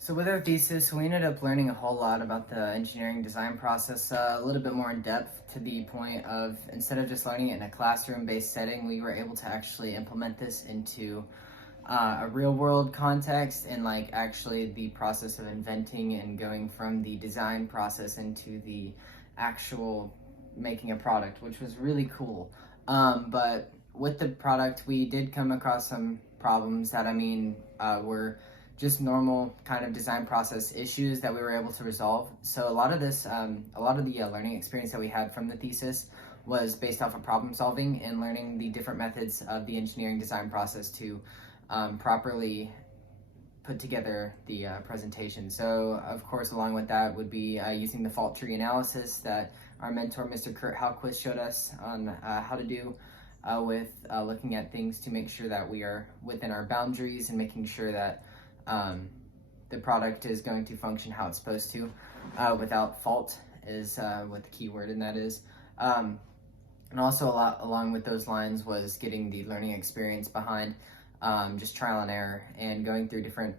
So with our thesis, we ended up learning a whole lot about the engineering design process, a little bit more in depth to the point of instead of just learning it in a classroom-based setting, we were able to actually implement this into a real-world context and like actually the process of inventing and going from the design process into the actual making a product, which was really cool. But with the product, we did come across some problems that were just normal kind of design process issues that we were able to resolve. So a lot of the learning experience that we had from the thesis was based off of problem solving and learning the different methods of the engineering design process to properly put together the presentation. So of course, along with that would be using the fault tree analysis that our mentor, Mr. Kurt Halquist, showed us on how to do with looking at things to make sure that we are within our boundaries and making sure that the product is going to function how it's supposed to without fault is what the key word in that is. And also a lot along with those lines was getting the learning experience behind just trial and error and going through different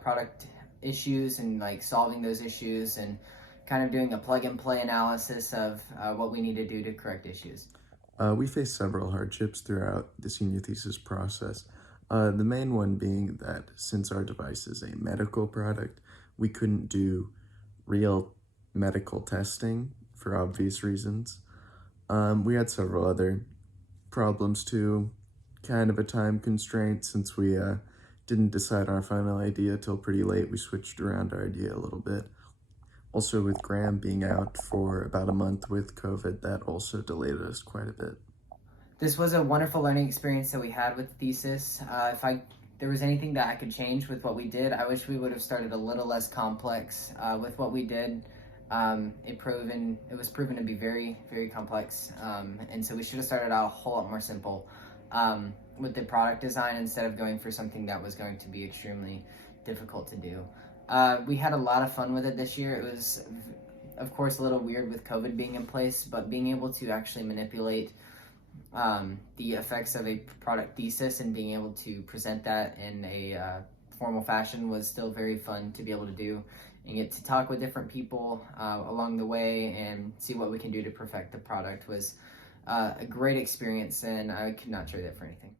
product issues and like solving those issues and kind of doing a plug and play analysis of what we need to do to correct issues. We faced several hardships throughout the senior thesis process. The main one being that since our device is a medical product, we couldn't do real medical testing for obvious reasons. We had several other problems too, kind of a time constraint since we didn't decide our final idea till pretty late. We switched around our idea a little bit. Also, with Graham being out for about a month with COVID, that also delayed us quite a bit. This was a wonderful learning experience that we had with the thesis. If there was anything that I could change with what we did, I wish we would have started a little less complex with what we did. It was proven to be very, very complex, and so we should have started out a whole lot more simple with the product design instead of going for something that was going to be extremely difficult to do. We had a lot of fun with it this year. It was, of course, a little weird with COVID being in place, but being able to actually manipulate the effects of a product thesis and being able to present that in a formal fashion was still very fun to be able to do and get to talk with different people along the way and see what we can do to perfect the product was a great experience, and I could not trade it for anything.